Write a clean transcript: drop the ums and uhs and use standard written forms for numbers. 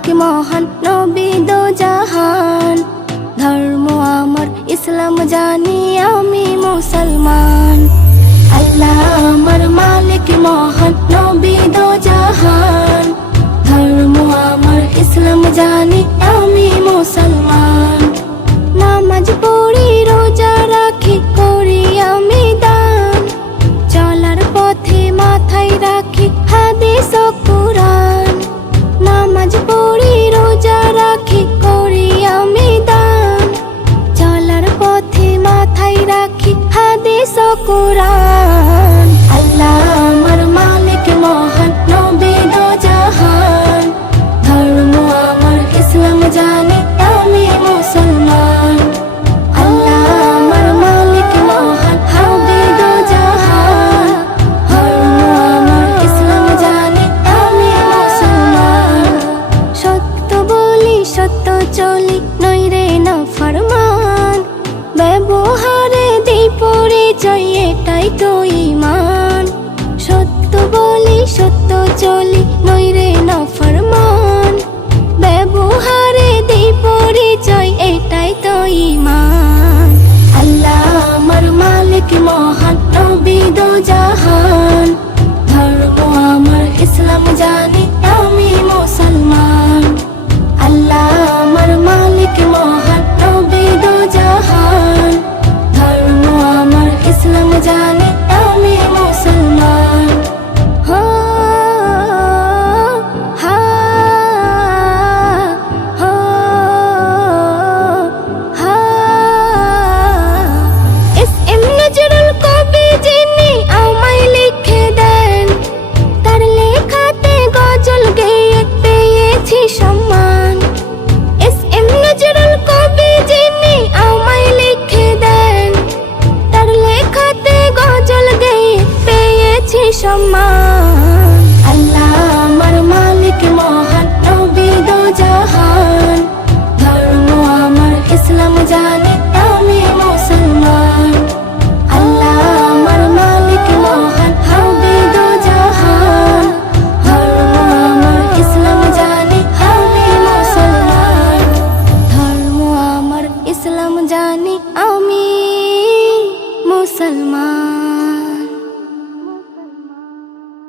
মালিক মহান নবী দো জাহান। ধর্ম আমার ইসলাম জানি আমি মুসলমান। আল্লাহ আমার মালিক মহান নবী দো জাহান। ধর্ম আমার ইসলাম জানি আমি মুসলমান। নামাজ পড়ি রোজা রাখি করি আমি দান। চলার পথে মাথায় রাখি হাদিস ও কুরআন। নামাজ পড়ি রোজা রাখি করি আমি দান। চলার পথে মাথায় রাখি হাদিস ও কুরআন। আল্লাহ আমার মালিক মহান নবী দো জাহান। ধর্ম আমার ইসলাম জানি আমি মুসলমান। আল্লাহ আমার মালিক মহান নবী দো জাহান। ধর্ম আমার ইসলাম জানি আমি মুসলমান। সত্য বলি সত্য চলি নই রে নাফরমান। ব্যবহারে দেই পরিচয় এটাই তো ঈমান। সত্য বলি সত্য চলি নই রে নাফরমান। ব্যবহারে দেই পরিচয় এটাই তো ঈমান। আল্লাহ আমার মালিক মহান নবী দো জাহান। ধর্ম আমার ইসলাম জানি আমি মুসলমান। আল্লাহ আমার মালিক মহান নবী দো জাহান। ধর্ম আমার ইসলাম জানি আমি মুসলমান। হো হা হো হা। এস এম নজরুল কবি যিনি আমায় লিখে দেন। তার লেখাতে গজল গেয়ে পেয়েছি সম্মান। এস এম নজরুল কবি যিনি আমায় লিখে দেন। তার লেখাতে গজল গেয়ে পেয়েছি সম্মান। আল্লাহ আমার মালিক মহান নবী দো জাহান। ধর্ম আমার ইসলাম জানি